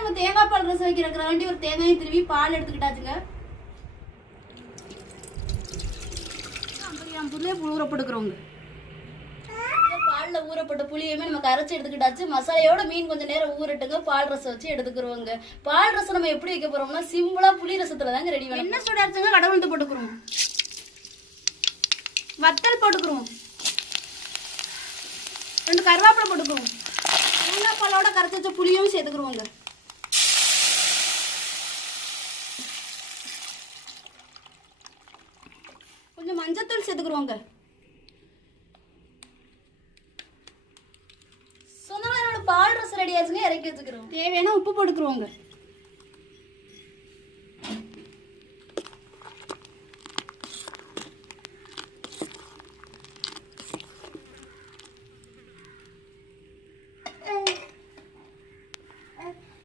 நம்ம தேங்காய் பால் ரசம் வைக்கிறக்காண்டி ஒரு தேங்காயை திருவி பால் எடுத்துக்கிட்டாச்சுங்க. 50 கிராம் புளியை ஊறப்படுக்கிறோங்க. பாலில் ஊறப்பட்ட புளியுமே நம்ம கரைச்சி எடுத்துக்கிட்டாச்சு. மசாலையோட மீன் கொஞ்சம் நேரம் ஊறட்டுங்க. பால் ரசம் வச்சு எடுத்துக்கிறோங்க. பால் ரசம் நம்ம எப்படி வைக்க போறோம்னா சிம்பிளா புளி ரசத்துல தாங்க ரெடி பண்ணணும். என்ன சூடாச்சுங்க கடவுள்ட்டு போட்டுக்கிறோம். வத்தல் போட்டுக்கிறோம். 2 கருவேப்பிலை போட்டுக்கிறோம். தேங்காய் பாலோட கரைச்சி வச்ச புளியும் சேர்த்துக்கிறோங்க. கொஞ்சம் மஞ்சத்தூள் சேர்த்துக்கிறோங்க. சொந்தங்களோட பால் ரசம் ரெடி ஆச்சுங்க. இறக்கி வச்சுக்கிறோம். தேவையான உப்பு போட்டுக்கிறோங்க.